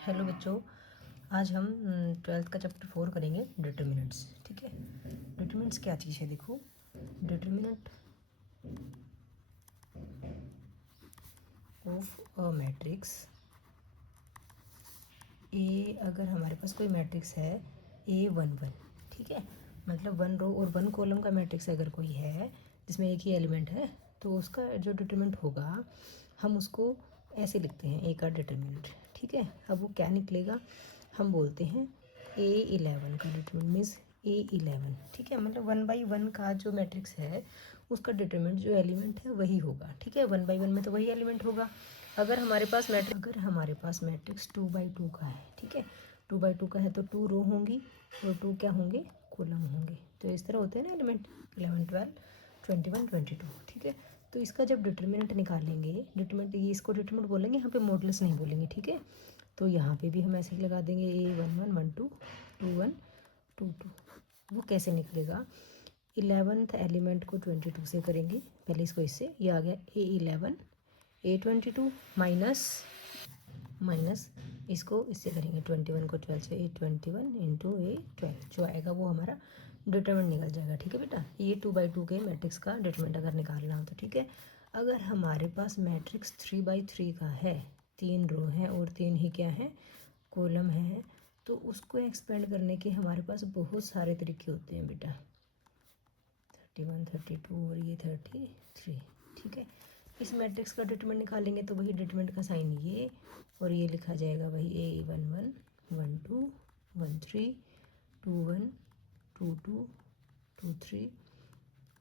Hello बच्चों, आज हम 12th का चैप्टर 4 करेंगे डिटर्मिनेंट्स। ठीक है, डिटर्मिनेंट्स क्या चीज़ है? देखो, determinant of a matrix A, अगर हमारे पास कोई मैट्रिक्स है A11, ठीक है, मतलब 1 रो और 1 कॉलम का मैट्रिक्स अगर कोई है जिसमें एक ही एलिमेंट है, तो उसका जो डिटर्मिनेंट होगा हम उसको ऐसे लिखते हैं, ए का डिटर्मिनेंट। ठीक है, अब वो क्या निकलेगा? हम बोलते हैं A11 का डिटर्मिनेंट मीन्स A11। ठीक है, मतलब 1/1 का जो मैट्रिक्स है उसका डिटर्मिनेंट जो एलिमेंट है वही होगा। ठीक है, 1/1 में तो वही एलिमेंट होगा। अगर हमारे पास मैट्रिक्स 2/2 का है, ठीक है, 2/2 का है तो 2 रो होंगी और 2 क्या होंगे? कॉलम होंगे। तो इस तरह होते हैं ना एलिमेंट, 11, 12, 21, 22। ठीक है, तो इसका जब डिटर्मिनेंट निकालेंगे, डिटर्मिनेंट ये इसको डिटर्मिनेंट बोलेंगे, यहाँ पे मॉडुलस नहीं बोलेंगे। ठीक है, तो यहाँ पे भी हम ऐसे ही लगा देंगे A11 12 21 22। वो कैसे निकलेगा? 11th एलिमेंट को 22 से करेंगे, पहले इसको इससे, ये आ गया A11 A22 माइनस इसको इससे करेंगे 21 को 12 से, A21 इंटू A12 जो आएगा वो हमारा डिटरमिनेंट निकल जाएगा। ठीक है बेटा, ये 2/2 के मैट्रिक्स का डिटरमिनेंट अगर निकालना हो तो। ठीक है, अगर हमारे पास मैट्रिक्स 3/3 का है, 3 रो हैं और 3 ही क्या है? कॉलम है, तो उसको एक्सपेंड करने के हमारे पास बहुत सारे तरीके होते हैं बेटा। 31 32 और ये 33। ठीक है, इस मैट्रिक्स का डिटरमिनेंट निकालेंगे तो वही डिटरमिनेंट का साइन ये, और ये लिखा जाएगा वही A11 12 13 21 22 23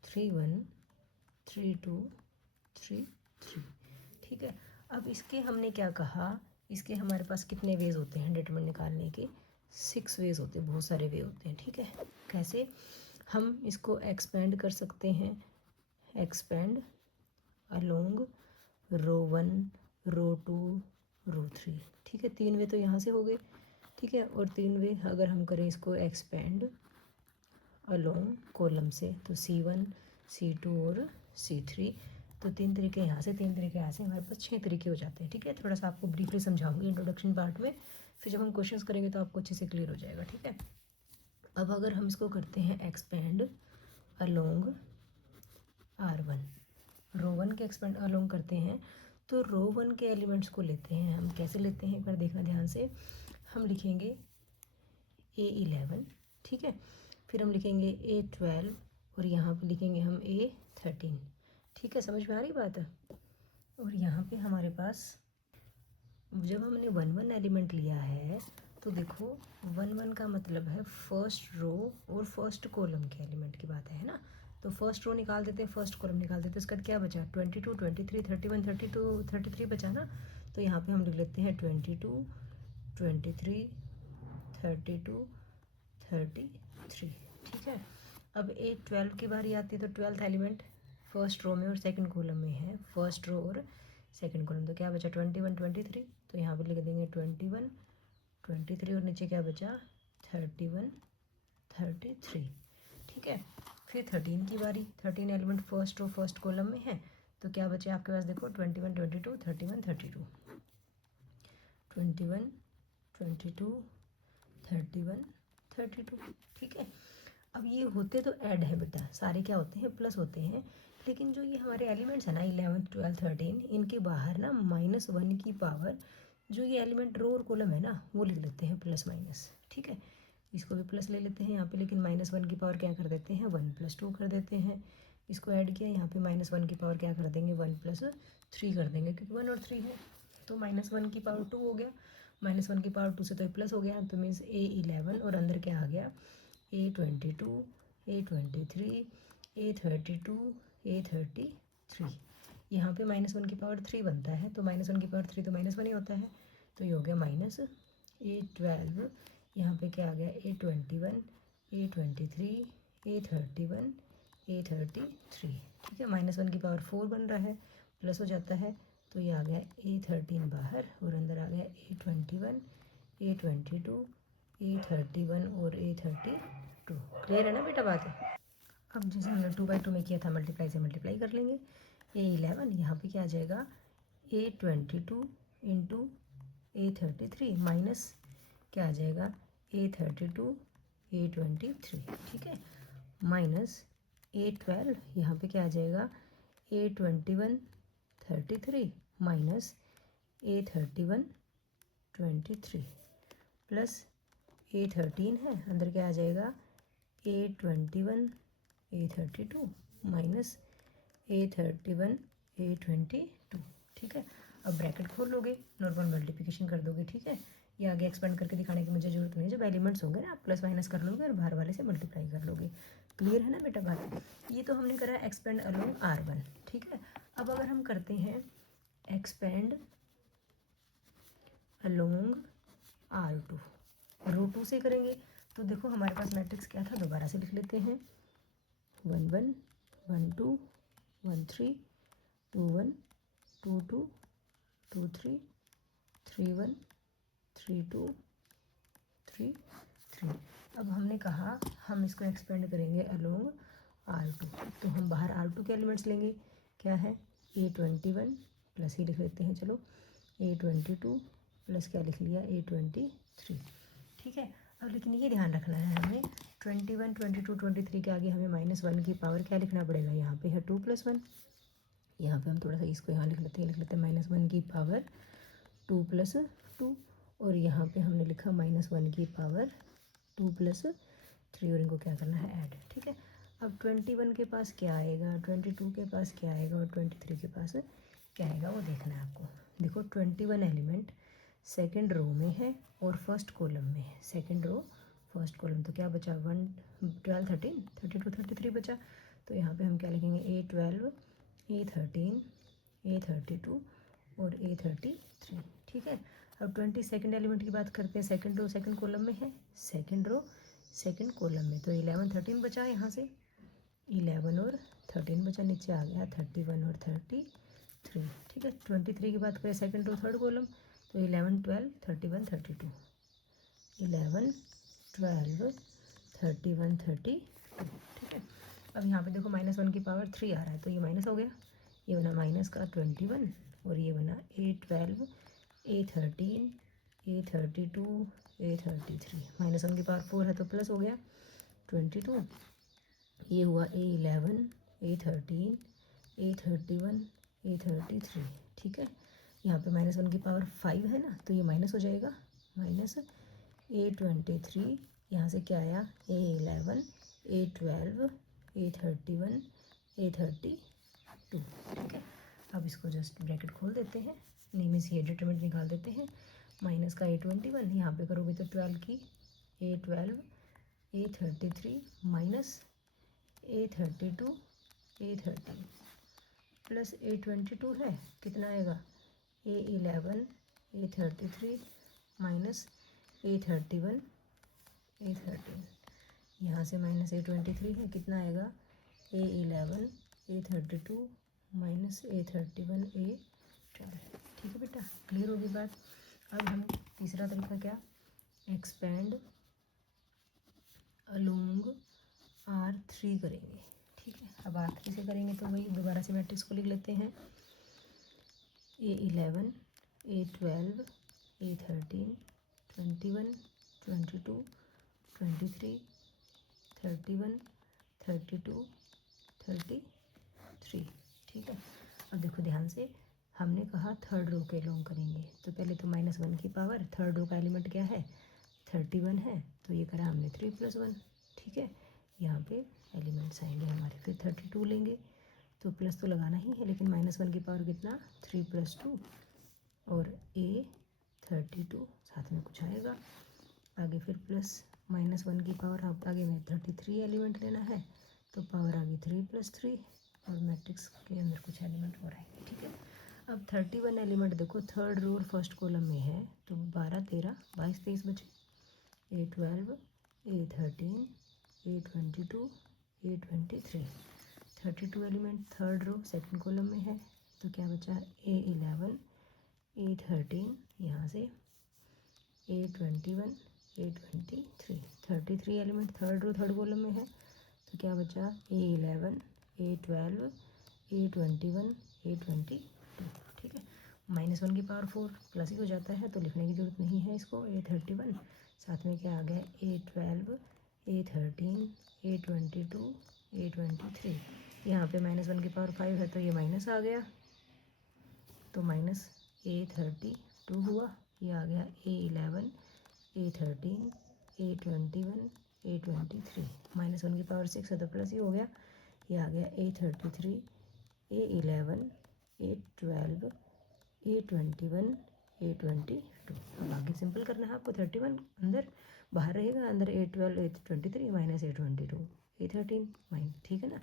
31 32 33। ठीक है, अब इसके हमने क्या कहा, इसके हमारे पास कितने वेज होते हैं डिटरमिनेंट निकालने के? 6 वेज होते हैं, बहुत सारे वे होते हैं। ठीक है, कैसे? हम इसको एक्सपेंड कर सकते हैं, एक्सपेंड अलोंग रो 1 रो 2 रो 3। ठीक है, 3 वे तो यहाँ से हो गए। ठीक है, और 3 वे अगर हम करें इसको एक्सपेंड अलोंग कॉलम से, तो C1 C2 और C3। तो 3 तरीके यहाँ से, 3 तरीके यहाँ से, हमारे पास 6 तरीके हो जाते हैं। ठीक है, थोड़ा सा आपको ब्रीफली समझाऊंगी इंट्रोडक्शन पार्ट में, फिर जब हम क्वेश्चंस करेंगे तो आपको अच्छे से क्लियर हो जाएगा। ठीक है, अब अगर हम इसको करते हैं एक्सपेंड अलोंग R1, रो 1 के एक्सपेंड अलोंग करते हैं, तो रो 1 के एलिमेंट्स को लेते हैं हम। कैसे लेते हैं एक बार देखना ध्यान से। हम लिखेंगे A11, ठीक है, फिर हम लिखेंगे A12 और यहाँ पे लिखेंगे हम A13। ठीक है, समझ में आ रही बात है? और यहाँ पे हमारे पास जब हमने 1 1 एलिमेंट लिया है, तो देखो 1 1 का मतलब है फर्स्ट रो और फर्स्ट कॉलम के एलिमेंट की बात है ना। तो फर्स्ट रो निकाल देते हैं, फर्स्ट कॉलम निकाल देते हैं, उसके बाद क्या बचा? 22 23 31 32 33 बचा ना। तो यहाँ पे हम लिख लेते हैं 22 23 32 33। ठीक है, अब A12 की बारी आती है, तो 12th एलिमेंट फर्स्ट रो में और सेकंड कॉलम में है, फर्स्ट रो और सेकंड कॉलम। तो क्या बचा? 21 23। तो यहाँ पे लिख देंगे 21 23 और नीचे क्या बचा? 31 33। ठीक है, फिर 13 की बारी, 13 element first row first column में है, तो क्या बचे आपके पास? देखो 21 22 31 32 21 22 31 32। ठीक है, अब ये होते तो ऐड है बेटा, सारे क्या होते हैं? प्लस होते हैं। लेकिन जो ये हमारे एलिमेंट्स है ना 11 12 13, इनके बाहर ना -1 की पावर, जो ये एलिमेंट रो और कॉलम है ना, वो लिख लेते हैं प्लस माइनस। ठीक है, इसको भी प्लस ले लेते हैं यहाँ पे, लेकिन -1 की पावर क्या कर देते हैं? 1 + 2 कर देते हैं। इसको ऐड किया, यहाँ पे -1 की पावर क्या कर देंगे? 1 + 3 कर देंगे, क्योंकि 1 और 3 है। तो -1 की पावर 2 हो गया, -1 की पावर 2 से तो प्लस हो गया, तो मीन्स A11 और अंदर क्या आ गया? A22 A23 A32 A33। यहाँ पे -1 की पावर 3 बनता है, तो -1 की पावर 3 तो -1 ही होता है, तो ये हो गया -A12। यहाँ पे क्या आ गया? A21 A23 A31 A33। ठीक है, -1 की पावर 4 बन रहा है, प्लस हो जाता है, तो ये आ गया A13 बाहर और अंदर आ गया A21 A22 A31 और A32। क्लियर है ना बेटा बात? अब जैसे हमने 2/2 में किया था, मल्टीप्लाई से मल्टीप्लाई कर लेंगे। A11 यहाँ पे क्या आ जाएगा? A22 इंटू A33 माइनस क्या आ जाएगा A32 A23, ठीक है, माइनस A12 यहाँ पे क्या आ जाएगा A21 33 minus A31 23 plus A13 है, अंदर क्या आ जाएगा A21 A32 minus A31 A22, ठीक है। अब ब्रैकेट खोल लोगे, नॉर्मल मल्टीप्लिकेशन कर दोगे, ठीक है। ये आगे एक्सपेंड करके दिखाने की मुझे जरूरत नहीं है, जब एलिमेंट्स होंगे ना आप प्लस माइनस कर लोगे और बाहर वाले से मल्टीप्लाई कर लोगे। क्लियर है ना बेटा बात। ये तो हमने करा एक्सपेंड अलोंग R1, ठीक है। अब अगर हम करते हैं एक्सपेंड अलोंग R2, रो 2 से करेंगे तो देखो हमारे पास मैट्रिक्स क्या था, दोबारा से लिख लेते हैं 1 1 1 2 1 3 2 1 2 2 2 3 3 1 3 2 3 3। अब हमने कहा हम इसको एक्सपेंड करेंगे अलोंग R2, तो हम बाहर R2 के एलिमेंट्स लेंगे, क्या है A21 प्लस ही लिख लेते हैं, चलो A22 प्लस क्या लिख लिया A23, ठीक है। अब लेकिन ये ध्यान रखना है हमें 21 22 23 के आगे हमें -1 की पावर क्या लिखना पड़ेगा, यहाँ पे है 2 + 1, यहाँ पे हम थोड़ा सा इसको यहाँ लिख लेते हैं -1 की पावर 2 + 2, और यहाँ पे हमने लिखा -1 की पावर 2 + 3, और इनको क्या करना है ऐड, ठीक है। अब 21 के पास क्या आएगा, 22 के पास क्या आएगा और 23 के पास क्या आएगा वो देखना है आपको। देखो 21 एलिमेंट सेकंड रो में है और फर्स्ट कॉलम में है, सेकंड रो फर्स्ट कॉलम, तो क्या बचा 1 12 13 32 33 बचा, तो यहाँ पे हम क्या लिखेंगे A12 A13 A32 और A33, ठीक है। अब 22 एलिमेंट की बात करते हैं, सेकंड रो सेकंड कॉलम में है, सेकंड रो सेकंड कॉलम में, तो 11 13 बचा, यहाँ से 11 और 13 बचा, नीचे आ गया 31 और 33, ठीक है। 23 की बात करें सेकंड रो थर्ड कॉलम, तो 11 12 31 32 11 12 31 32, ठीक है। अब यहाँ पे देखो -1 की पावर 3 आ रहा है, तो ये माइनस हो गया, ये बना माइनस का 21 और ये बना A12 A13 A32 A33, -1 की पावर 4 है तो प्लस हो गया 22, ये हुआ A11 A13 A31 A33, ठीक है। यहाँ पे -1 की पावर 5 है ना, तो ये माइनस हो जाएगा, -A23, यहाँ से क्या आया A11 A12 A31 A32, ठीक है। अब इसको जस्ट ब्रैकेट खोल देते हैं, नीचे से ये डिटरमिनेंट निकाल देते हैं, माइनस का A21, यहाँ पे करोगे तो 12 की A12 A33 minus A32 A13 plus A22 है, कितना आएगा A11 A33 minus A31 A13, यहाँ से माइनस A23 है, कितना आएगा A11 A32 minus A31 A12, ठीक है बेटा, क्लियर होगी बात। अब हम तीसरा तरीका क्या, एक्सपेंड अलोंग R3 करेंगे, ठीक है। अब R3 से करेंगे तो वही दोबारा से मैट्रिक्स को लिख लेते हैं, A11 A12 A13 21 22 23 31 32 33, ठीक है। अब देखो ध्यान से, हमने कहा थर्ड रो के अलोंग करेंगे, तो पहले तो -1 की पावर, थर्ड रो का एलिमेंट क्या है 31 है, तो ये करा हमने 3 + 1, ठीक है। यहाँ पे एलिमेंट्स आएंगे हमारे, फिर 32 लेंगे, तो प्लस तो लगाना ही है, लेकिन -1 की पावर कितना 3 + 2 और A32 साथ में कुछ आएगा, आगे फिर प्लस -1 की पावर, अब आगे में 33 एलिमेंट लेना है, तो पावर आ गई 3 + 3 और मैट्रिक्स के अंदर कुछ एलिमेंट और आएंगे, ठीक है। अब 31 एलिमेंट देखो थर्ड रो और फर्स्ट कॉलम में है, तो 12 13 22 23 बचे, A12 A13 A22 A23, 32 element third row second column में है, तो क्या बचा A11 A13, यहाँ से A21 A23, 33 element third row third column में है, तो क्या बचा A11 A12 A21 A22, ठीक है। -1 की पावर 4 प्लस ही हो जाता है, तो लिखने की ज़रूरत नहीं है इसको। A31 साथ में क्या आ गया A12 A13 A22 A23। यहाँ पे -1 की पावर 5 है तो ये माइनस आ गया, तो -A32 हुआ। ये आ गया A11 A13 A21 A23। -1 की पावर 6 है तो प्लस ही हो गया। ये आ गया A33 A11 A12 A21 A22। अब आगे सिंपल करना है आपको। 31 अंदर बाहर रहेगा, अंदर A12 A23 minus A22 A13 minus, ठीक है ना,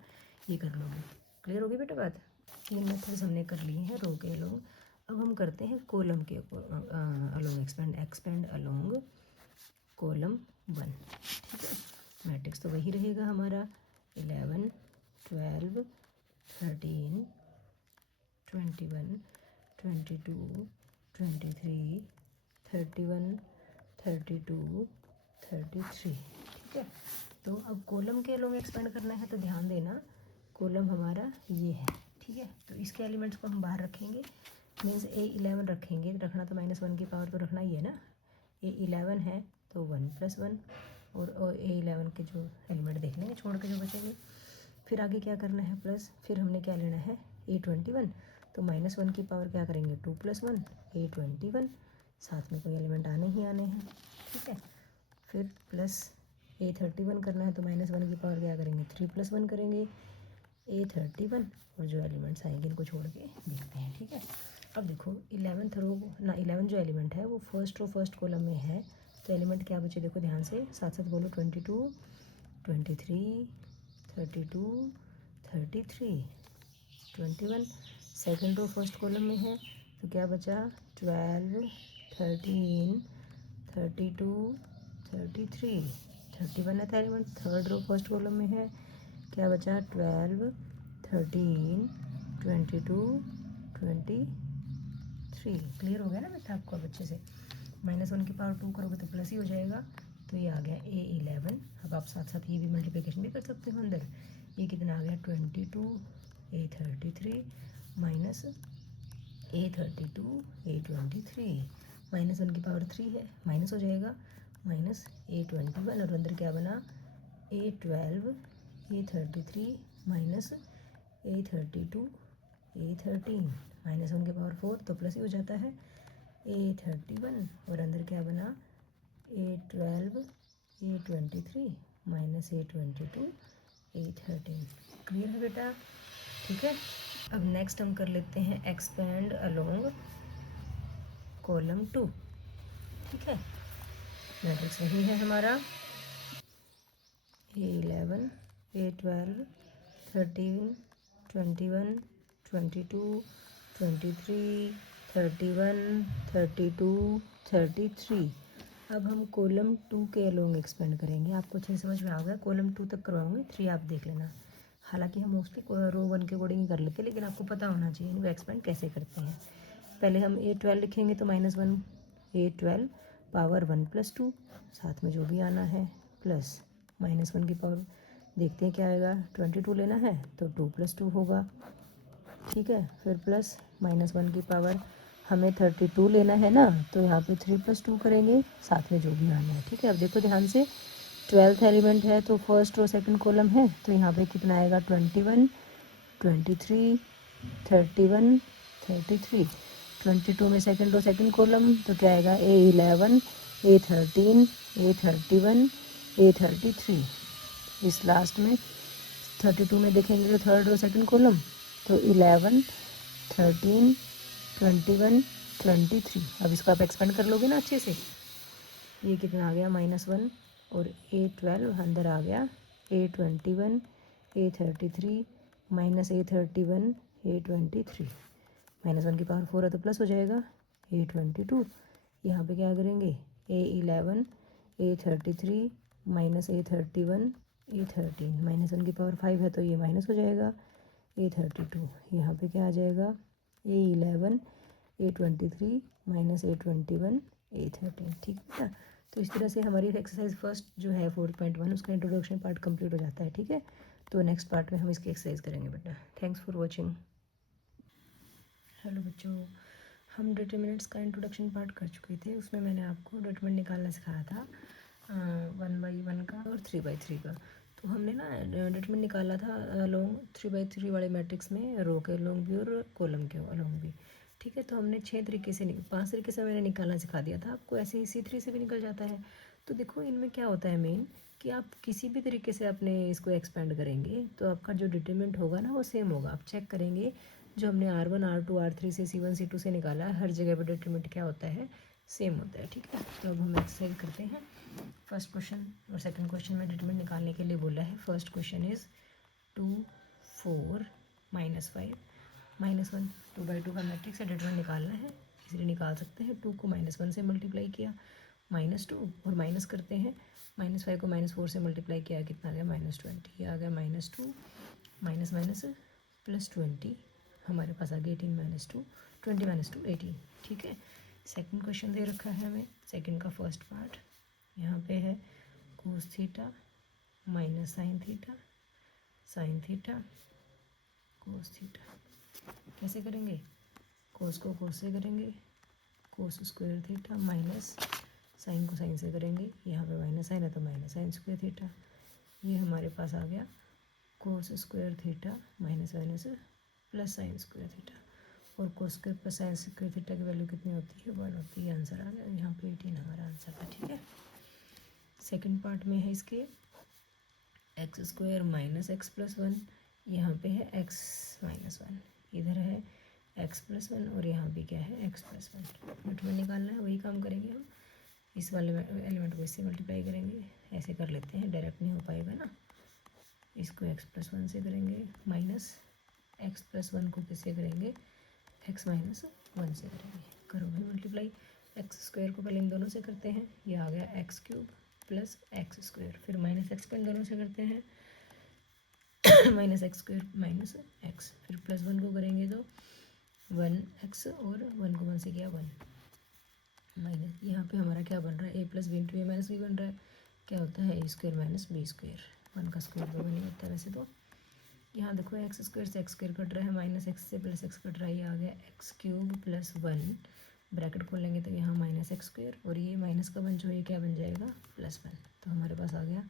ये कर लोगे। क्लियर होगी बेटा बात। 3 मेथड्स हमने कर लिए हैं रो के अलोंग। अब हम करते हैं कॉलम के अलोंग, एक्सपेंड अलोंग कॉलम 1, ठीक है। मैट्रिक्स तो वही रहेगा हमारा 11 12 13 21 22 23 31 32 33, ठीक है। तो अब कॉलम के अलोंग एक्सपेंड करना है तो ध्यान देना, कॉलम हमारा ये है, ठीक है। तो इसके एलिमेंट्स को हम बाहर रखेंगे, मीन्स A11 रखेंगे। रखना तो -1 की पावर तो रखना ही है ना। A11 है तो 1 + 1, और A11 के जो एलिमेंट देख लेंगे छोड़ के जो बचेंगे। फिर आगे क्या करना है प्लस, फिर हमने क्या लेना है A21, तो -1 की पावर क्या करेंगे 2 + 1 A21, साथ में कोई एलिमेंट आने ही आने हैं, ठीक है। फिर प्लस A31 करना है तो -1 की पावर क्या करेंगे 3 + 1 करेंगे A31, और जो एलिमेंट्स आएंगे इनको छोड़ के देखते हैं, ठीक है। अब देखो 11th रो ना, 11 जो एलिमेंट है वो फर्स्ट रो फर्स्ट कॉलम में है, तो एलिमेंट क्या बचे देखो ध्यान से, साथ साथ बोलो 22 23 32 33 21। सेकेंड रो फर्स्ट कॉलम में है तो क्या बचा 12 13 32 33 31 है element. Third row first column में है, क्या बचा 12 13 22 23। क्लियर हो गया ना बेटा आपको अब अच्छे से। -1 की पावर 2 करोगे तो प्लस ही हो जाएगा, तो ये आ गया A11। अब आप साथ साथ ये भी मल्टीप्लिकेशन भी कर सकते हो अंदर। ये कितना आ गया 22 A33 माइनस A32 A23। -1 की पावर 3 है, माइनस हो जाएगा, माइनस A21, और अंदर क्या बना A12 A33 minus A32 A13। -1 की पावर 4 तो प्लस ही हो जाता है A31, और अंदर क्या बना A12 A23 minus A22 A13। Clear है बेटा, ठीक है। अब नेक्स्ट हम कर लेते हैं एक्सपेंड अलोंग कॉलम 2, ठीक है। मैट्रिक्स वही है हमारा A11 A12 13 21 22 23 31 32 33। अब हम कॉलम 2 के अलोंग एक्सपेंड करेंगे। आपको अच्छे समझ में आ गया, कॉलम 2 तक करवाऊंगे, 3 आप देख लेना। हालांकि हम मोस्टली रो 1 के अकॉर्डिंग ही कर लेते हैं, लेकिन आपको पता होना चाहिए इनको एक्सपेंड कैसे करते हैं। पहले हम A12 लिखेंगे तो -1 A12 पावर 1 + 2, साथ में जो भी आना है प्लस -1 की पावर देखते हैं क्या आएगा, 22 लेना है तो 2 + 2 होगा, ठीक है। फिर प्लस -1 की पावर हमें 32 लेना है ना, तो यहाँ पे 3 + 2 करेंगे, साथ में जो भी आना है, ठीक है। अब देखो ध्यान से 12th एलिमेंट है तो फर्स्ट रो सेकंड कॉलम है, तो यहाँ पे कितना आएगा 21 23 31 33। 22 में सेकंड रो सेकंड कॉलम तो क्या आएगा A11 A13 A31 A33। इस लास्ट में 32 में देखेंगे तो थर्ड रो सेकंड कॉलम, तो 11 13 21 23। अब इसको आप एक्सपेंड कर लोगे ना अच्छे से। ये कितना आ गया -1, और A12 अंदर आ गया A21 A33 minus A31 A23। -1 की पावर 4 है तो प्लस हो जाएगा A22। यहाँ पे क्या करेंगे A11 A33 minus A31 A13। -1 की पावर 5 है तो ये माइनस हो जाएगा A32। यहाँ पे क्या आ जाएगा A11 A23 minus A21 A13, ठीक है ना। तो इस तरह से हमारी एक्सरसाइज फर्स्ट जो है 4.1 उसका इंट्रोडक्शन पार्ट कंप्लीट हो जाता है, ठीक है। तो नेक्स्ट पार्ट में हम इसकी एक्सरसाइज करेंगे बेटा। Thanks for watching. हेलो बच्चों, हम डिटरमिनेंट्स का इंट्रोडक्शन पार्ट कर चुके थे, उसमें मैंने आपको डिटरमिनेंट निकालना सिखाया था 1/1 का और 3/3 का। तो हमने ना डिटरमिनेंट निकाला था अलोंग 3/3 वाले मैट्रिक्स में रो के अलोंग भी और कॉलम के अलोंग भी। ठीक है, तो हमने 6 तरीके से 5 तरीके से मैंने निकालना सिखा दिया था आपको, ऐसे ही C3 से भी निकल जाता है। तो देखो इनमें क्या होता है मेन कि आप किसी भी तरीके से अपने इसको एक्सपेंड करेंगे तो आपका जो डिटरमिनेंट होगा ना वो सेम होगा। आप चेक करेंगे जो हमने R1 R2 R3 से C1 C2 से निकाला है, हर जगह पर डिटरमिनेंट क्या होता है, सेम होता है। ठीक है, तो अब हम एक्सरसाइज करते हैं। फर्स्ट क्वेश्चन और सेकंड क्वेश्चन में डिटरमिनेंट निकालने के लिए बोला है। फर्स्ट क्वेश्चन इज 2 4 -5 -1 2/2 का मैट्रिक्स है, डिटरमिनेंट निकालना है, इसलिए निकाल सकते हैं। 2 को -1 से मल्टीप्लाई किया -2 और माइनस करते हैं, -5 को -4 से मल्टीप्लाई किया, कितना आ गया -20, ये आ गया -2 माइनस माइनस +20, हमारे पास आ गया 18 -2 20 -2 18। ठीक है, सेकंड क्वेश्चन दे रखा है हमें, सेकंड का फर्स्ट पार्ट यहाँ पे है cos theta minus sine theta cos theta. कैसे करेंगे, कोस को कोस से करेंगे, cos square theta minus sine को साइन से करेंगे, यहाँ पे माइनस साइन है तो माइनस साइन स्क्वायर थीटा। ये हमारे पास आ गया cos square theta minus minus plus sine square theta, और cos square plus sine square theta की वैल्यू कितनी होती है, 1 होती है। आंसर आ गया, यहाँ पे 18 हमारा आंसर था। ठीक है, सेकंड पार्ट में है इसके x square minus x plus 1, यहाँ पे है एक्स माइनस 1, इधर है एक्स प्लस 1 और यहाँ पे क्या है एक्स प्लस 1। डिटरमिनेंट निकालना है, वही काम करेंगे हम, इस वाले एलिमेंट को इससे मल्टीप्लाई करेंगे, ऐसे कर लेते हैं, डायरेक्ट नहीं हो पाएगा ना। इसको एक्स प्लस 1 से करेंगे, माइनस एक्स प्लस 1 को किससे करेंगे, एक्स माइनस 1 से करेंगे। करो भाई मल्टीप्लाई, एक्स स्क्वायर को पहले इन दोनों से करते हैं, ये आ गया x cube plus x square, फिर माइनस एक्स को इन दोनों से करते हैं minus x square minus x, फिर प्लस 1 को करेंगे तो 1x और 1 को 1 से किया 1 माइनस, यहाँ पे हमारा क्या बन रहा है, a plus b into a minus b बन रहा है, क्या होता है a square minus b square, 1 का स्क्वायर तो नहीं होता वैसे तो। यहाँ देखो एक्स स्क्वायर से एक्स स्क्वायर कट रहा है, माइनस एक्स से प्लस एक्स कट रहा है, ये आ गया एक्स क्यूब प्लस 1, ब्रैकेट खोलेंगे तो यहाँ माइनस एक्स स्क्वायर, और ये माइनस का 1 जो ये क्या बन जाएगा +1, तो हमारे पास आ गया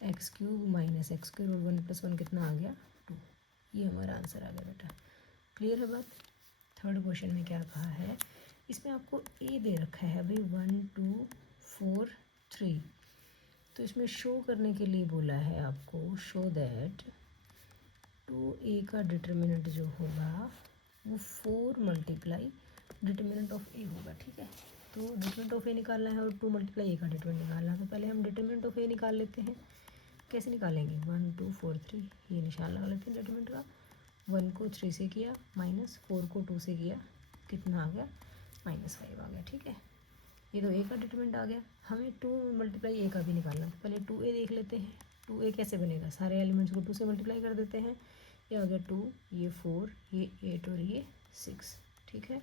x cube minus x square और 1 + 1 कितना आ गया 2, ये हमारा आंसर आ गया बेटा। क्लियर है बात। थर्ड क्वेश्चन में क्या कहा है, इसमें आपको ए दे रखा है भाई 1 2 4 3, तो इसमें शो करने के लिए बोला है आपको, शो दैट 2a का डिटरमिनेंट जो होगा वो 4 मल्टीप्लाई डिटरमिनेंट ऑफ ए होगा। ठीक है, तो डिटरमिनेंट ऑफ ए निकालना है और 2 मल्टीप्लाई ए का डिटरमिनेंट निकालना है, तो पहले हम डिटरमिनेंट ऑफ ए निकाल लेते हैं। कैसे निकालेंगे, 1 2 4 3, ये निशान लगा लेते हैं डिटरमिनेंट का, 1 को 3 से किया माइनस 4 को 2 से किया, कितना आ गया -5 आ गया। ठीक है, ये तो ए का डिटरमिनेंट आ गया, हमें 2 मल्टीप्लाई ए का भी निकालना है, तो पहले 2a देख लेते हैं। 2a कैसे बनेगा, सारे एलिमेंट्स को 2 से मल्टीप्लाई कर देते हैं, ये आ गया 2, ये 4, ये 8 और ये 6। ठीक है,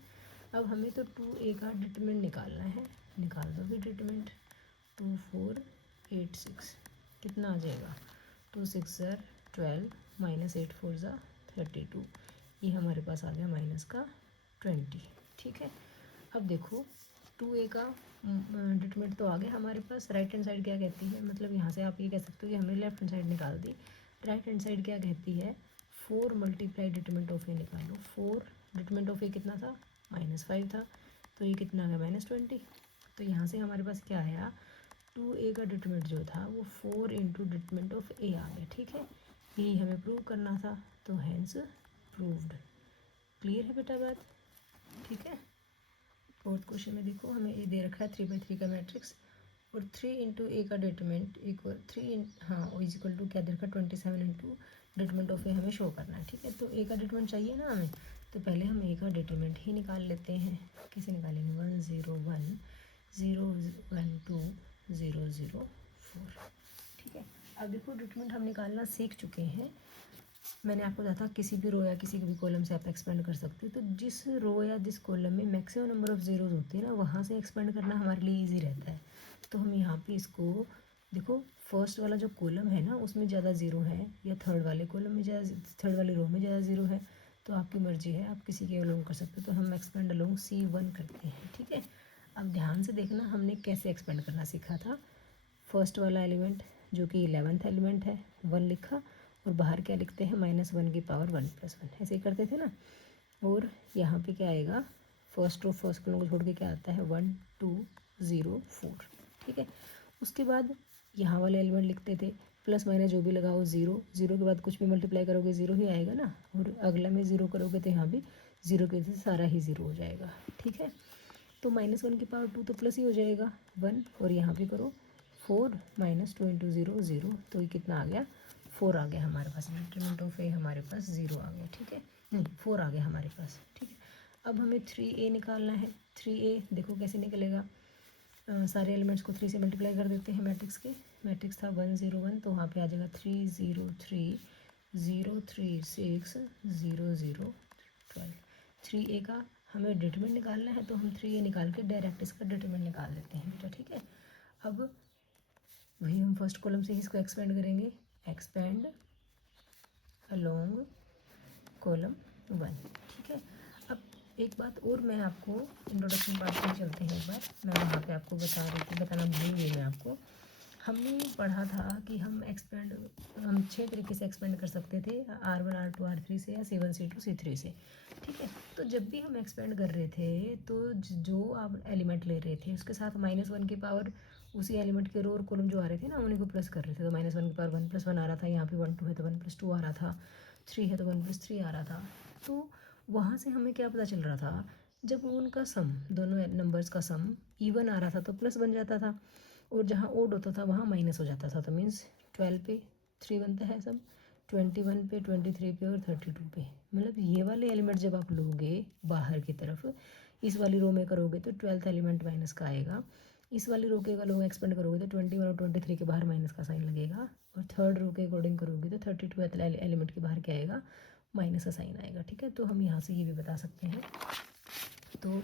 अब हमें तो 2a का डिटरमिनेंट निकालना है, निकाल दो भी डिटरमिनेंट, 2 4 8 6 कितना आ जाएगा, 2 6 12 -8 4 32, ये हमारे पास आ गया माइनस का 20। ठीक है, अब देखो 2a का डिटरमिनेंट तो आ गया हमारे पास, राइट हैंड साइड क्या कहती है, मतलब यहाँ से आप ये कह सकते हो कि हमने लेफ्ट हैंड साइड निकाल दी, राइट हैंड साइड क्या कहती है, 4 मल्टीप्लाई डिटरमिनेंट ऑफ ए निकालो। 4 डिटरमिनेंट ऑफ ए कितना था, -5 था, तो ये कितना आ गया -20, तो यहाँ से हमारे पास क्या आया, 2a का डिटरमिनेंट जो था वो 4 इंटू डिटरमिनेंट ऑफ ए आ गया। ठीक है, यही हमें प्रूव करना था, तो हैंस प्रूव्ड। क्लियर है बेटा बात। ठीक है, फोर्थ क्वेश्चन में देखो हमें ए दे रखा है 3/3 का मैट्रिक्स, और 3 इंटू ए का डिटरमिनेंट इक्वल 3 हाँ इज इक्वल टू क्या दे रखा है 27 इंटू डिटरमिनेंट ऑफ ए हमें शो करना है। ठीक है, तो ए का डिटरमिनेंट चाहिए ना हमें, तो पहले हम ए का डिटरमिनेंट ही निकाल लेते हैं। कैसे निकालेंगे, 1 0 1 0 1 2 0 0 4। ठीक है, अब देखो डिटरमिनेंट हम निकालना सीख चुके हैं, मैंने आपको बताया था किसी भी रो या किसी भी कॉलम से आप एक्सपेंड कर सकते हो, तो जिस रो या जिस कॉलम में मैक्सिमम नंबर ऑफ जीरोज होती है ना, वहाँ से एक्सपेंड करना हमारे लिए इजी रहता है। तो हम यहाँ पे इसको देखो, फर्स्ट वाला जो कॉलम है ना उसमें ज़्यादा ज़ीरो है, या थर्ड वाले कॉलम में ज़्यादा, थर्ड वाली रो में ज़्यादा ज़ीरो है, तो आपकी मर्जी है, आप किसी के अलोंग कर सकते हो। तो हम एक्सपेंड अलोंग C1 करते हैं, ठीक है। अब ध्यान से देखना हमने कैसे एक्सपेंड करना सीखा था। फर्स्ट वाला एलिमेंट जो कि 11th एलिमेंट है 1 लिखा, और बाहर क्या लिखते हैं -1 की पावर 1 + 1, ऐसे ही करते थे ना। और यहाँ पे क्या आएगा, फर्स्ट रो फर्स्ट कॉलम को छोड़ के क्या आता है 1 2 0 4, ठीक है। उसके बाद यहाँ वाले एलिमेंट लिखते थे, प्लस माइनस जो भी लगाओ 0, 0 के बाद कुछ भी मल्टीप्लाई करोगे 0 ही आएगा ना, और अगला में 0 करोगे तो यहाँ भी 0 की वजह से सारा ही 0 हो जाएगा, ठीक है। तो -1 की पावर 2 तो प्लस ही हो जाएगा 1, और यहाँ पे करो 4 -2 × 0 0, तो ये कितना आ गया 4 आ गया हमारे पास। डिटरमिनेंट ऑफ ए हमारे पास 0 आ गया, ठीक है, नहीं 4 आ गया हमारे पास, ठीक है। अब हमें 3a निकालना है। 3a देखो कैसे निकलेगा, सारे एलिमेंट्स को 3 से मल्टीप्लाई कर देते हैं मैट्रिक्स के। मैट्रिक्स था 1 0 1, तो वहाँ पे आ जाएगा 3 0 3 0 3 6 0 0 12। 3a का हमें डिटरमिनेंट निकालना है, तो हम 3a निकाल के डायरेक्ट इसका डिटरमिनेंट निकाल देते हैं बेटा, ठीक है। अब वही हम फर्स्ट कॉलम से ही इसको एक्सपेंड करेंगे, एक्सपेंड अलोंग कॉलम 1, ठीक है। अब एक बात और मैं आपको इंट्रोडक्शन पार्ट में चलते हैं, एक बार मैं वहाँ पे आपको बता रही थी, बताना भूल गई मैं आपको। हमने पढ़ा था कि हम 6 तरीके से एक्सपेंड कर सकते थे, R1 R2 R3 से, या C1 C2 C3 से, ठीक है। तो जब भी हम एक्सपेंड कर रहे थे तो जो आप एलिमेंट ले रहे थे उसके साथ -1 की पावर उसी एलिमेंट के रो और कॉलम जो आ रहे थे ना उन्हीं को प्लस कर रहे थे। तो -1 की पावर 1 + 1 आ रहा था, यहाँ पे 1 2 है तो 1 + 2 आ रहा था, 3 है तो 1 + 3 आ रहा था। तो वहाँ से हमें क्या पता चल रहा था, जब उनका सम, दोनों नंबर्स का सम इवन आ रहा था तो प्लस बन जाता था, और जहाँ ओड होता था वहाँ माइनस हो जाता था। तो मीन्स 12 पे 3 बनता है सब, 21 पे 23 पे और 32 पे। मतलब ये वाले एलिमेंट जब आप लोगे बाहर की तरफ, इस वाली रो में करोगे तो 12th एलिमेंट माइनस का आएगा, इस वाली रो के अगर लोग एक्सपेंड करोगे तो 21 और 23 के बाहर माइनस का साइन लगेगा, और थर्ड रो के अकॉर्डिंग करोगे तो 32 एलिमेंट के बाहर क्या आएगा, माइनस का साइन आएगा, ठीक है। तो हम यहाँ से ये भी बता सकते हैं। तो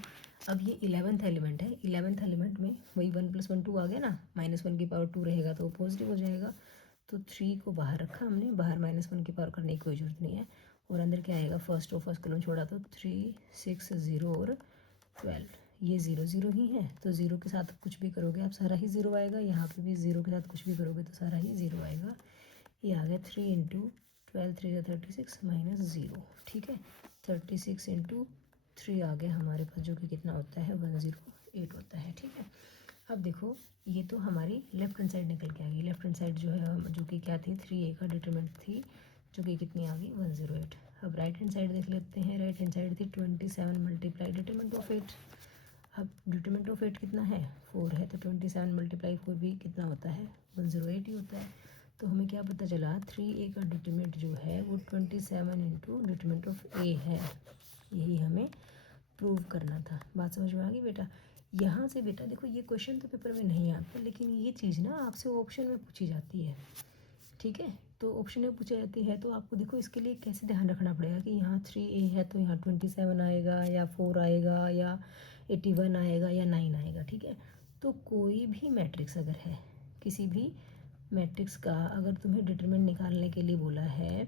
अब ये 11th एलिमेंट है, 11th एलिमेंट में वही 1 + 1 2 आ गया ना, -1 की पावर 2 रहेगा तो पॉजिटिव हो जाएगा। तो 3 को बाहर रखा हमने, बाहर -1 की पावर करने की कोई ज़रूरत नहीं है, और अंदर क्या आएगा, फर्स्ट कॉलम छोड़ा तो 3 6 0 और 12, ये 0 0 ही है, तो 0 के साथ कुछ भी करोगे आप सारा ही 0 आएगा, यहाँ पे भी 0 के साथ कुछ भी करोगे तो सारा ही 0 आएगा। ये आ गया 3 × 12 3 36 -0, ठीक है। 36 × 3 आ गया हमारे पास, जो कि कितना होता है 108 होता है, ठीक है। अब देखो ये तो हमारी लेफ्ट हैंड साइड निकल के आ गई। लेफ्ट हैंड साइड जो है जो कि क्या थी, 3a का डिटरमिनेंट थी, जो कि कितनी आ गई 108। अब राइट हैंड साइड देख लेते हैं। राइट हैंड साइड थी 27 मल्टीप्लाई डिटरमिनेंट ऑफ 8। अब डिटरमिनेंट ऑफ 8 कितना है 4 है, तो 27 × 4 भी कितना होता है 108 ही होता है। तो हमें क्या पता चला, 3a का डिटरमिनेंट जो है वो 27 × डिटरमिनेंट ऑफ a है। यही हमें प्रूव करना था। बात समझ में आ गई बेटा। यहाँ से बेटा देखो ये क्वेश्चन तो पेपर में नहीं आता, लेकिन ये चीज़ ना आपसे ऑप्शन में पूछी जाती है, ठीक है। तो ऑप्शन में पूछी जाती है तो आपको देखो इसके लिए कैसे ध्यान रखना पड़ेगा कि यहाँ 3a है तो यहाँ 27 आएगा, या 4 आएगा, या 81 आएगा, या 9 आएगा, ठीक है। तो कोई भी मैट्रिक्स अगर है, किसी भी मैट्रिक्स का अगर तुम्हें डिटरमिनेंट निकालने के लिए बोला है,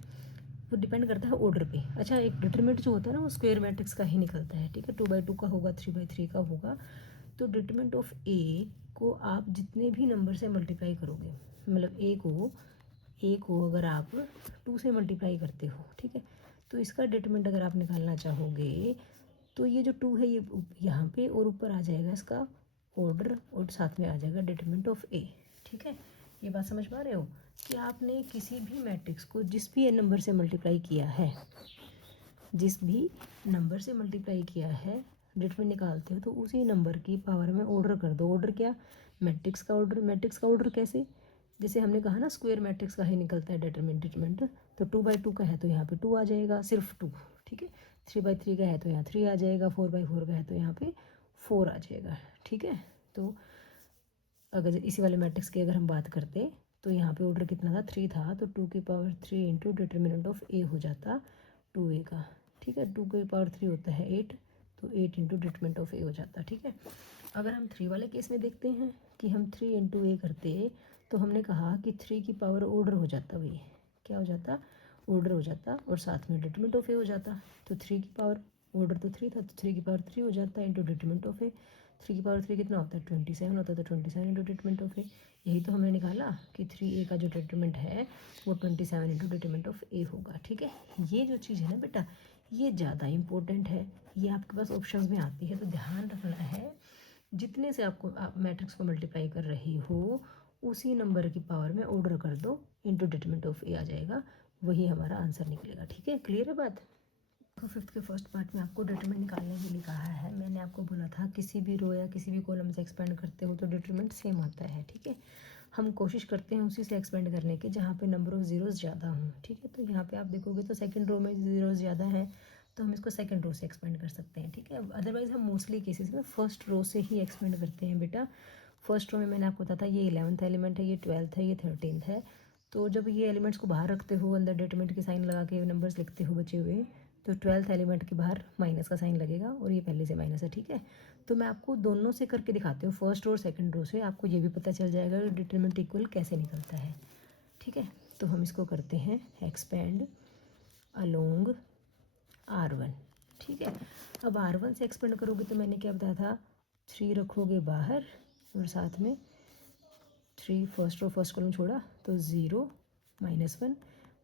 वो डिपेंड करता है ऑर्डर पे। अच्छा, एक डिटरमिनेंट जो होता है ना वो स्क्वायर मैट्रिक्स का ही निकलता है, ठीक है। 2/2 का होगा, 3/3 का होगा। तो डिटरमिनेंट ऑफ ए को आप जितने भी नंबर से मल्टीप्लाई करोगे, मतलब ए को अगर आप 2 से मल्टीप्लाई करते हो, ठीक है, तो इसका डिटरमिनेंट अगर आप निकालना चाहोगे तो ये जो 2 है ये यहाँ पे, और ऊपर आ जाएगा इसका ऑर्डर, और साथ में आ जाएगा डिटरमिनेंट ऑफ ए, ठीक है। ये बात समझ पा रहे हो कि आपने किसी भी मैट्रिक्स को जिस भी नंबर से मल्टीप्लाई किया है, जिस भी नंबर से मल्टीप्लाई किया है, डिटरमिनेंट निकालते हो तो उसी नंबर की पावर में ऑर्डर कर दो। ऑर्डर क्या, मैट्रिक्स का ऑर्डर। मैट्रिक्स का ऑर्डर कैसे, जैसे हमने कहा ना स्क्वायर मैट्रिक्स का ही निकलता है डिटरमिनेंट। तो 2/2 का है तो यहाँ पे 2 आ जाएगा, सिर्फ 2, ठीक है। 3/3 का है तो यहाँ 3 आ जाएगा, 4/4 का है तो यहाँ पे 4 आ जाएगा, ठीक है। तो अगर इसी वाले मैट्रिक्स की अगर हम बात करते तो यहाँ पे ऑर्डर कितना था, 3 था, तो 2 की पावर 3 × डिटरमिनेंट ऑफ ए हो जाता 2a का, ठीक है। 2 की पावर 3 होता है 8, तो 8 × डिटरमिनेंट ऑफ ए हो जाता, ठीक है। अगर हम 3 वाले केस में देखते हैं कि हम 3 × a करते, तो हमने कहा कि 3 की पावर ऑर्डर हो जाता, वही क्या हो जाता, ऑर्डर हो जाता और साथ में डिटरमिनेंट ऑफ ए हो जाता। तो 3 की पावर, ऑर्डर तो 3 था तो 3 की पावर 3 हो जाता है इंटू डिटरमिनेंट ऑफ ए। 3 की पावर 3 कितना होता है 27 होता है, तो 27 इंटू डिटरमिनेंट ऑफ ए। यही तो हमने निकाला कि 3a का जो डिटरमिनेंट है वो 27 इंटू डिटरमिनेंट ऑफ ए होगा। ठीक है, ये जो चीज़ है ना बेटा, ये ज़्यादा इंपॉर्टेंट है, ये आपके पास ऑप्शंस में आती है, तो ध्यान रखना है जितने से आपको आप मैट्रिक्स को मल्टीप्लाई कर रही हो उसी नंबर की पावर में ऑर्डर कर दो, इंटू डिटरमिनेंट ऑफ ए आ जाएगा, वही हमारा आंसर निकलेगा। ठीक है, क्लियर है बात। तो फिफ्थ के फर्स्ट पार्ट में आपको डिटरमिनेंट निकालने के लिए कहा है। मैंने आपको बोला था किसी भी रो या किसी भी कॉलम से एक्सपेंड करते हो तो डिटरमिनेंट सेम आता है। ठीक है, हम कोशिश करते हैं उसी से एक्सपेंड करने की जहाँ पे नंबर ऑफ जीरोज़ ज़्यादा हों। ठीक है, तो यहाँ पे आप देखोगे तो सेकंड रो में जीरोज़ ज़्यादा हैं, तो हम इसको सेकंड रो से एक्सपेंड कर सकते हैं। ठीक है, अदरवाइज़ हम मोस्टली केसेस में फर्स्ट रो से ही एक्सपेंड करते हैं बेटा। फर्स्ट रो में मैंने आपको बताया था ये 11th एलिमेंट है, ये 12th है, ये 13th है। तो जब ये एलिमेंट्स को बाहर रखते हो, अंदर डिटरमिनेंट की साइन लगा के नंबर्स लिखते हो बचे हुए, तो 12th एलिमेंट के बाहर माइनस का साइन लगेगा और ये पहले से माइनस है। ठीक है, तो मैं आपको दोनों से करके दिखाती हूँ, फर्स्ट रो और सेकंड रो से, आपको ये भी पता चल जाएगा कि डिटरमिनेंट इक्वल कैसे निकलता है। ठीक है, तो हम इसको करते हैं एक्सपेंड अलोंग R1। ठीक है, अब R1 से एक्सपेंड करोगे तो मैंने क्या बताया था, 3 रखोगे बाहर और साथ में 3 फर्स्ट रो फर्स्ट कॉलम छोड़ा तो 0 -1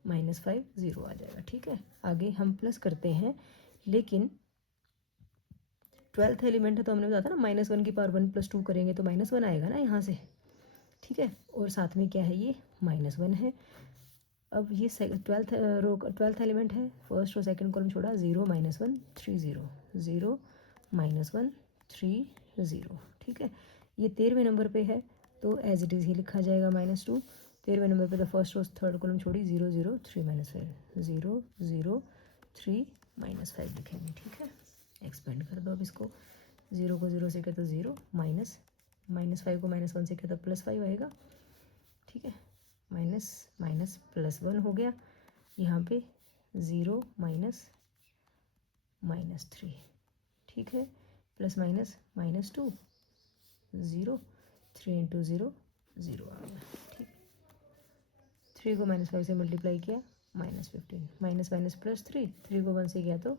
-5 0 आ जाएगा। ठीक है, आगे हम प्लस करते हैं, लेकिन 12th एलिमेंट है तो हमने बताया था ना -1 की पावर 1 + 2 करेंगे तो -1 आएगा ना यहाँ से। ठीक है, और साथ में क्या है, ये -1 है। अब ये 12th एलिमेंट है, फर्स्ट और सेकंड कॉलम छोड़ा 0 -1 3 0 0 -1 3 0। ठीक है, ये 13वें नंबर पे है तो एज इट इज़ ही लिखा जाएगा -2। 13वें नंबर पे तो फर्स्ट और थर्ड कॉलम छोड़ी 0 0 3 -5 0 0 3 -5 लिखेंगे। ठीक है, एक्सपेंड कर दो अब इसको, 0 को 0 से किया तो 0 -5 को -1 से किया तो +5 आएगा। ठीक है, माइनस माइनस +1 हो गया, यहाँ पे 0 -3। ठीक है, प्लस माइनस -2 0 3 × 0 0 आ गया। ठीक, 3 को -5 से मल्टीप्लाई किया -15, माइनस माइनस +3, 3 को 1 से किया तो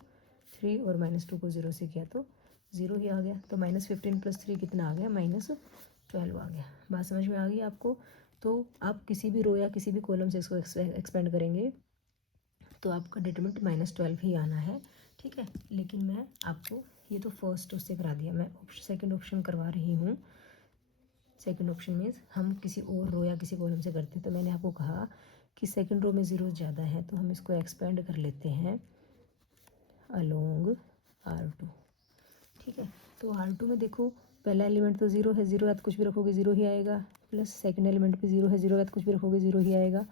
3 और -2 को 0 से किया तो 0 ही आ गया। तो -15 + 3 कितना आ गया, -12 आ गया। बात समझ में आ गई आपको। तो आप किसी भी रो या किसी भी कॉलम से इसको एक्सपेंड करेंगे तो आपका डिटरमिनेंट -12 ही आना है। ठीक है, लेकिन मैं आपको ये तो फर्स्ट उससे करा दिया, मैं सेकंड ऑप्शन करवा रही हूँ। सेकंड ऑप्शन मीन्स हम किसी और रो या किसी कॉलम से करते हैं, तो मैंने आपको कहा कि सेकंड रो में जीरो ज़्यादा है तो हम इसको एक्सपेंड कर लेते हैं अलोंग R2। ठीक है, तो R2 में देखो पहला एलिमेंट तो 0 है, 0 है तो कुछ भी रखोगे 0 ही आएगा, प्लस सेकंड एलिमेंट पे 0 है, 0 है तो कुछ भी रखोगे 0 ही आएगा।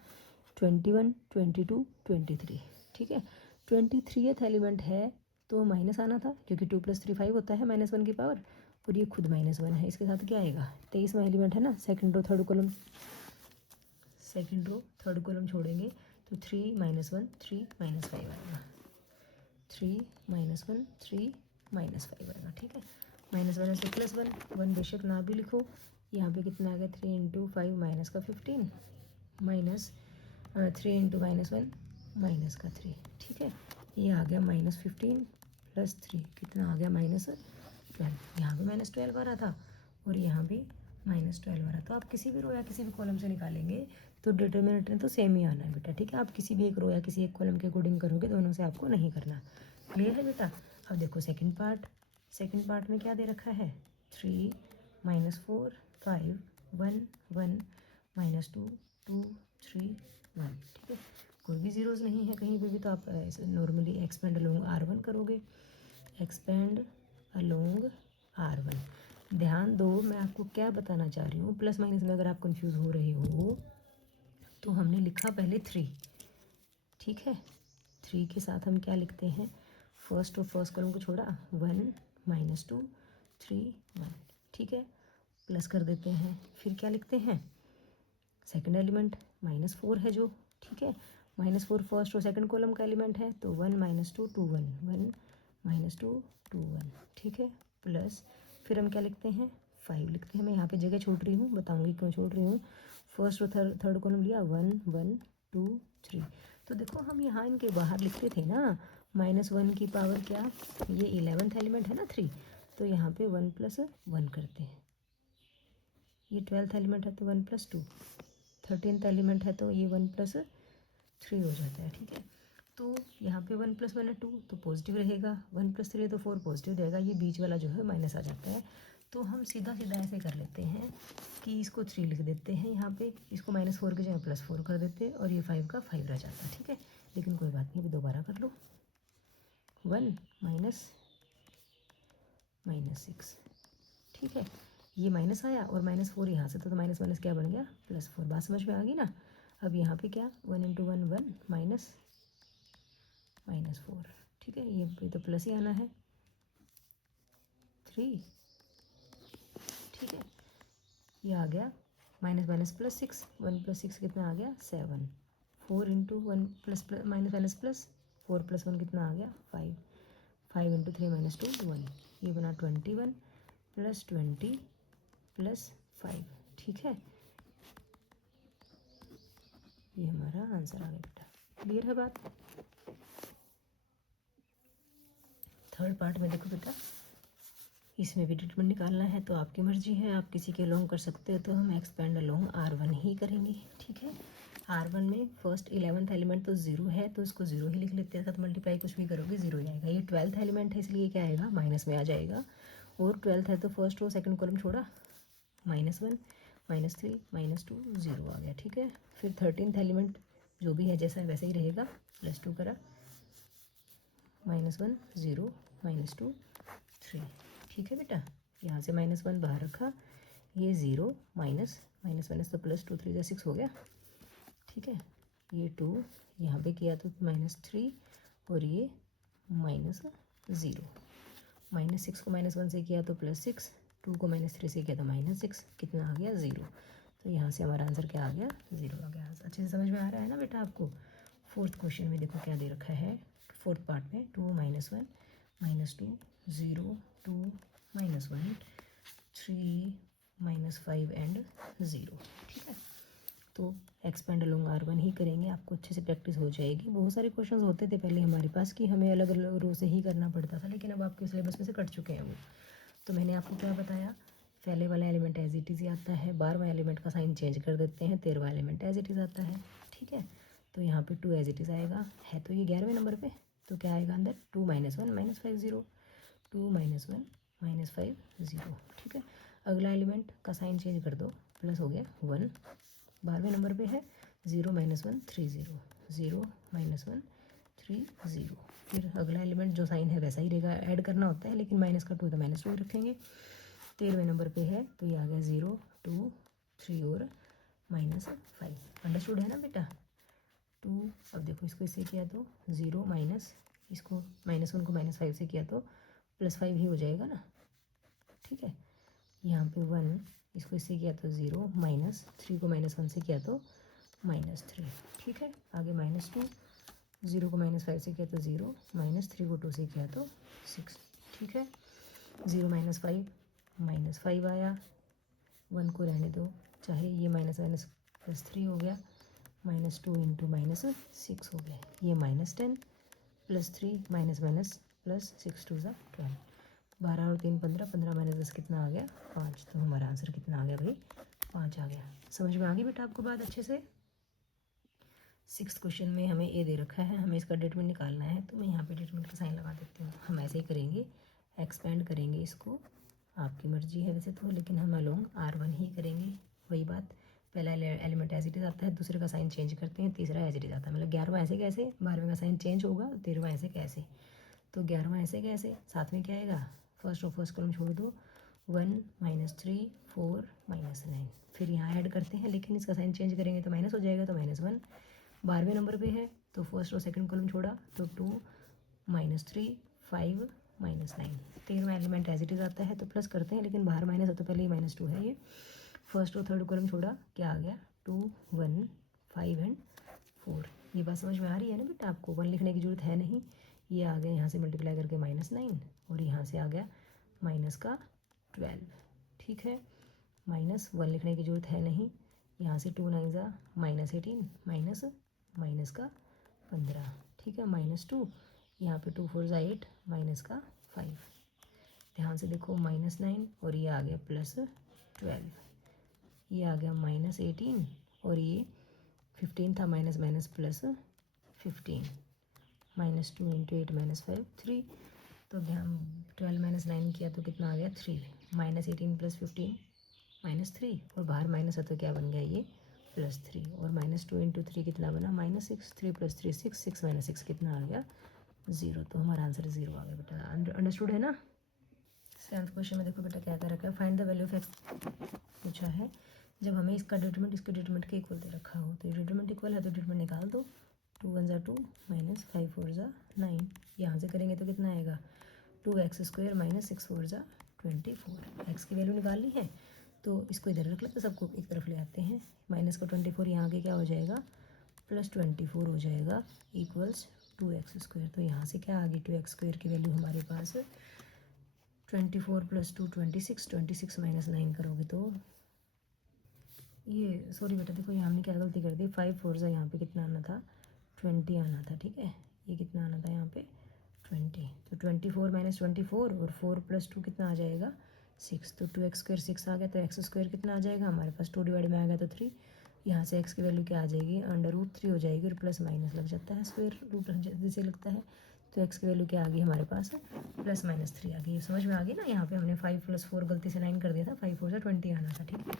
21 22 23। ठीक है, 23th एलिमेंट है तो माइनस आना था क्योंकि 2 + 3 5 होता है -1 की पावर, और ये खुद -1 है, इसके साथ क्या आएगा 23वां एलिमेंट है ना, second row third column, second row third column छोड़ेंगे तो 3 -1 3 -5 आएगा, 3 -1 3 -5 आएगा। ठीक है, -1 से +1, 1 बेशक ना भी लिखो, यहाँ पे कितना आ गया 3 × 5 माइनस का 15 माइनस 3 × -1 -3। ठीक है, ये आ गया -15 + 3 कितना आ गया -12। यहाँ पे -12 आ रहा था और यहाँ भी -12 आ रहा। तो आप किसी भी रो या किसी भी कॉलम से निकालेंगे तो डिटर्मिनेंट तो सेम ही आना है बेटा। ठीक है, आप किसी भी एक रो या किसी एक कॉलम के अकॉर्डिंग करोगे, दोनों से आपको नहीं करना। क्लियर है बेटा। अब देखो सेकंड पार्ट में क्या दे रखा है, 3 -4 5 1 1 -2 2 3 1। ठीक है, कोई भी जीरोज़ नहीं है कहीं पे भी, तो आप नॉर्मली एक्सपेंड अलोंग R1 करोगे, एक्सपेंड अलोंग R1। ध्यान दो मैं आपको क्या बताना चाह रही हूँ, प्लस माइनस में अगर आप कंफ्यूज हो रहे हो तो हमने लिखा पहले 3। ठीक है, 3 के साथ हम क्या लिखते हैं, फर्स्ट और फर्स्ट कॉलम को छोड़ा 1 -2 3 1। ठीक है, प्लस कर देते हैं, फिर क्या लिखते हैं, सेकंड एलिमेंट -4 है जो। ठीक है, -4 फर्स्ट और सेकंड कॉलम का एलिमेंट है तो 1 -2 2 1 1 -2 2 1। ठीक है, प्लस फिर हम क्या लिखते हैं, 5 लिखते हैं। मैं यहाँ पे जगह छोड़ रही हूँ, बताऊँगी क्यों छोड़ रही हूँ। फर्स्ट और थर्ड कॉलम लिया 1 1 2 3। तो देखो हम यहाँ इनके बाहर लिखते थे ना -1 की पावर क्या, ये 11th एलिमेंट है ना 3, तो यहाँ पे 1 + 1 करते हैं। ये 12th एलिमेंट है तो 1 + 2, 13th एलिमेंट है तो ये 1 + 3 हो जाता है। ठीक है, तो यहाँ पे 1 + 1 है 2 तो पॉजिटिव रहेगा, 1 + 3 है तो 4 पॉजिटिव रहेगा, ये बीच वाला जो है माइनस आ जाता है। तो हम सीधा सीधा ऐसे कर लेते हैं कि इसको 3 लिख देते हैं यहाँ पे, इसको -4 की जगह +4 कर देते हैं और ये 5 का 5 रह जाता है। ठीक है, लेकिन कोई बात नहीं, अभी दोबारा कर लो। 1 -6। ठीक है, ये माइनस आया और -4 यहाँ से तो माइनस माइनस क्या बन गया +4। बात समझ में आ गई ना। अब यहाँ पे क्या 1 × 1 1 -4। ठीक है, ये तो प्लस ही आना है 3। ठीक है, ये आ गया माइनस माइनस +6, 1 + 6 कितना आ गया 7। 4 × 1 + माइनस माइनस प्लस 4 + 1 कितना आ गया 5। 5 × 3 -2 1, ये बना 21 + 20 + 5। ठीक है, ये हमारा आंसर आ गया बेटा। क्लियर है बात। थर्ड पार्ट में देखो बेटा, इसमें भी ट्रीटमेंट निकालना है तो आपकी मर्जी है, आप किसी के अलोंग कर सकते हो, तो हम एक्सपेंड अलोंग R1 ही करेंगे। ठीक है, R1 में फर्स्ट 11th एलिमेंट तो 0 है तो इसको 0 ही लिख लेते हैं, साथ मल्टीप्लाई कुछ भी करोगे 0 ही आएगा। ये 12th एलिमेंट है इसलिए क्या आएगा माइनस में आ जाएगा, और 12th है तो फर्स्ट रो सेकंड कॉलम छोड़ा, -1 -3 -2 0 आ गया। ठीक है, फिर 13th एलिमेंट जो भी है जैसा वैसे ही रहेगा, +2 करा, -1 0 -2 3। ठीक है बेटा, यहाँ से -1 बाहर रखा, ये 0 माइनस माइनस माइनस तो +2 3 6 हो गया। ठीक है, ये 2 यहाँ पे किया तो -3 और ये -0, -6 को -1 से किया तो +6, 2 को -3 से किया तो -6, कितना आ गया 0। तो यहाँ से हमारा आंसर क्या आ गया 0 आ गया। अच्छे से समझ में आ रहा है ना बेटा आपको। फोर्थ क्वेश्चन में देखो क्या दे रखा है, फोर्थ पार्ट में 2 -1 -2 0 2 -1 3 -5 एंड 0। ठीक है, तो एक्सपेंड अलोंग R1 ही करेंगे, आपको अच्छे से प्रैक्टिस हो जाएगी। बहुत सारे क्वेश्चंस होते थे पहले हमारे पास कि हमें अलग अलग रो से ही करना पड़ता था, लेकिन अब आपके सिलेबस में से कट चुके हैं वो। तो मैंने आपको क्या बताया, पहले वाला एलिमेंट एज इट इज़ आता है, 12वां एलिमेंट का साइन चेंज कर देते हैं, 13वां एलिमेंट एज इट इज़ आता है। ठीक है, तो यहाँ पे 2 एज इट इज़ आएगा, है तो ये 11वें नंबर पे, तो क्या आएगा अंदर 2 -1 -5 0, 2 -1 -5 0। ठीक है, अगला एलिमेंट का साइन चेंज कर दो, प्लस हो गया 1, 12वें नंबर पे है, 0 -1 3 0, 0 -1 3 0। फिर अगला एलिमेंट जो साइन है वैसा ही रहेगा, ऐड करना होता है लेकिन माइनस का 2 तो -2 रखेंगे। 13वें नंबर पे है तो ये आ गया 0 2 3 और -5। अंडरस्टूड है ना बेटा। 2, अब देखो इसको इससे किया तो 0 माइनस, इसको -1 को -5 से किया तो +5 ही हो जाएगा ना। ठीक है, यहाँ पे 1, इसको इससे किया तो 0 -3 को -1 से किया तो -3। ठीक है, आगे -2, 0 को -5 से किया तो 0, -3 को 2 से किया तो 6। ठीक है, 0 -5 आया, 1 को रहने दो, चाहे ये -3 हो गया, -2 × -6 हो गया, ये -10 +3 -6 2 = 12, 12 और 3 15, 15 - 10 कितना आ गया 5। तो हमारा आंसर कितना आ गया भाई 5 आ गया। समझ में आ गई बेटा आपको बात अच्छे से। 6th क्वेश्चन में हमें ए दे रखा है, हमें इसका ट्रीटमेंट निकालना है, तो मैं यहाँ पे ट्रीटमेंट का साइन लगा देती हूँ। हम ऐसे ही करेंगे, एक्सपेंड करेंगे इसको, आपकी मर्जी है वैसे तो, लेकिन हम अलोंग R1 ही करेंगे। वही बात, पहला एलिमेंट एज इट इज़ आता है, दूसरे का साइन चेंज करते हैं, तीसरा एज इट इज़ आता है। मतलब 11वां ऐसे कैसे, 12वें का साइन चेंज होगा, 13वां ऐसे कैसे, तो 11वां ऐसे कैसे, साथ में क्या आएगा, फर्स्ट और फर्स्ट कॉलम छोड़ दो, 1 -3 4 -9, फिर यहाँ ऐड करते हैं, लेकिन इसका साइन चेंज करेंगे तो माइनस हो जाएगा, तो -1। 12वें नंबर पे है तो फर्स्ट और सेकंड कॉलम छोड़ा तो 2 -3 5 -9। 13वां एलिमेंट एज इट इज़ आता है तो प्लस करते हैं, लेकिन बाहर माइनस है तो पहले ही -2 है। ये फर्स्ट और थर्ड कॉलम छोड़ा, क्या आ गया 2 1 5 एंड 4। ये बात समझ में आ रही है ना बेटा आपको, 1 लिखने की जरूरत है नहीं। ये आ गया यहाँ से मल्टीप्लाई करके -9 और यहाँ से आ गया -12। ठीक है, -1 लिखने की जरूरत है नहीं, यहाँ से 2 9 ज़ा -18 -12 माइनस का 15, ठीक है, -2, यहाँ पे 2 4 8, माइनस का 5। ध्यान से देखो -9 और ये आ गया +12, ये आ गया -18 और ये 15 था, माइनस माइनस प्लस 15, -2 × 8 -5 3। तो ध्यान 12 - 9 किया तो कितना आ गया 3, -18 + 15 -3 और बाहर माइनस है तो क्या बन गया ये +3 और -2 × 3 कितना बना -6, 3 + 3 6, 6 - 6 कितना आ गया 0। तो हमारा आंसर 0 आ गया बेटा। अंडरस्टूड है ना। 7th क्वेश्चन में देखो बेटा क्या क्या रखा है, find the value of x पूछा है। जब हमें इसका डिटरमिनेंट इसके डिटरमिनेंट के इक्वल दे रखा हो तो ये डिटरमिनेंट इक्वल है तो डिटरमिनेंट निकाल दो। 2 × 1 = 2 -5 × 4 = 9, यहाँ से करेंगे तो कितना आएगा 2x² - 6 × 4 = 24। एक्स की वैल्यू निकालनी है तो इसको इधर रख लेते, सबको एक तरफ ले आते हैं। माइनस का 24 यहाँ के क्या हो जाएगा +24 हो जाएगा इक्वल्स 2x²। तो यहाँ से क्या आ गई 2x² की वैल्यू हमारे पास 24 + 2 26, 26 - 9 करोगे तो ये सॉरी बेटा देखो यहाँ हमने क्या गलती कर दी, 5 4 ज़ा यहाँ पे कितना आना था 20 आना था, ठीक है, ये कितना आना था यहाँ पे 20। तो 24 - 24 और 4 + 2 कितना आ जाएगा 6। तो 2x² 6 आ गया तो x² कितना आ जाएगा हमारे पास 2 डिवाइड में आ गया तो 3। यहाँ से x की वैल्यू क्या आ जाएगी √3 हो जाएगी और प्लस माइनस लग जाता है, स्क्वायर रूट जैसे लगता है। तो x की वैल्यू क्या आ गई हमारे पास +-3 आ गई। समझ में आ गई ना। यहाँ पे हमने 5 + 4 गलती से 9 कर दिया था, 5 4 = 20 आना था, ठीक है।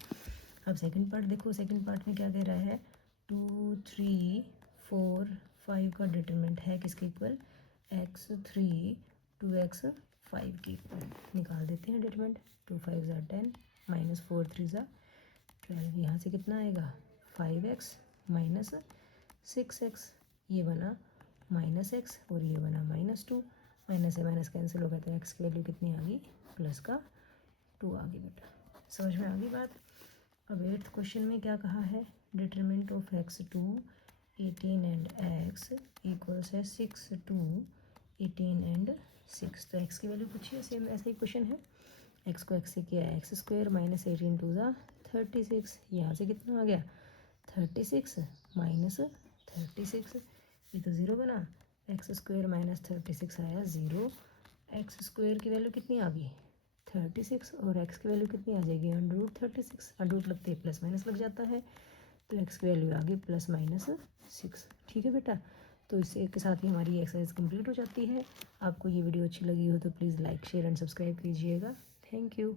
अब सेकंड पार्ट देखो, सेकंड पार्ट में क्या कह रहा है 2 3 4 5 का डिटरमिनेंट है किसके इक्वल x3 2x 5 के इक्वल। निकाल देते हैं डिटरमिनेंट। 2 5 = 10 -4 3 = 12। यहाँ से कितना आएगा 5x - 6x, ये बना -x और ये बना -2। माइनस से माइनस कैंसिल हो गया तो x की वैल्यू कितनी आ गई +2 आ गई बेटा। समझ में आ गई बात। अब 8th क्वेश्चन में क्या कहा है, determinant of x2 18 and x equals है 6 2 18 एंड 6। तो x की वैल्यू पूछी है, सेम ऐसा ही क्वेश्चन है। x को x से किया है x² - 18 2 = 36। यहाँ से कितना आ गया 36 - 36, ये तो 0 बना। x² - 36 आया 0। x² की वैल्यू कितनी आ गई 36 और x की वैल्यू कितनी आ जाएगी √36। √ लगते ही प्लस माइनस लग जाता है तो x की वैल्यू आ गई +-6, ठीक है बेटा। तो इसी के साथ ही हमारी एक्सरसाइज कंप्लीट हो जाती है। आपको ये वीडियो अच्छी लगी हो तो please like share and subscribe कीजिएगा। Thank you.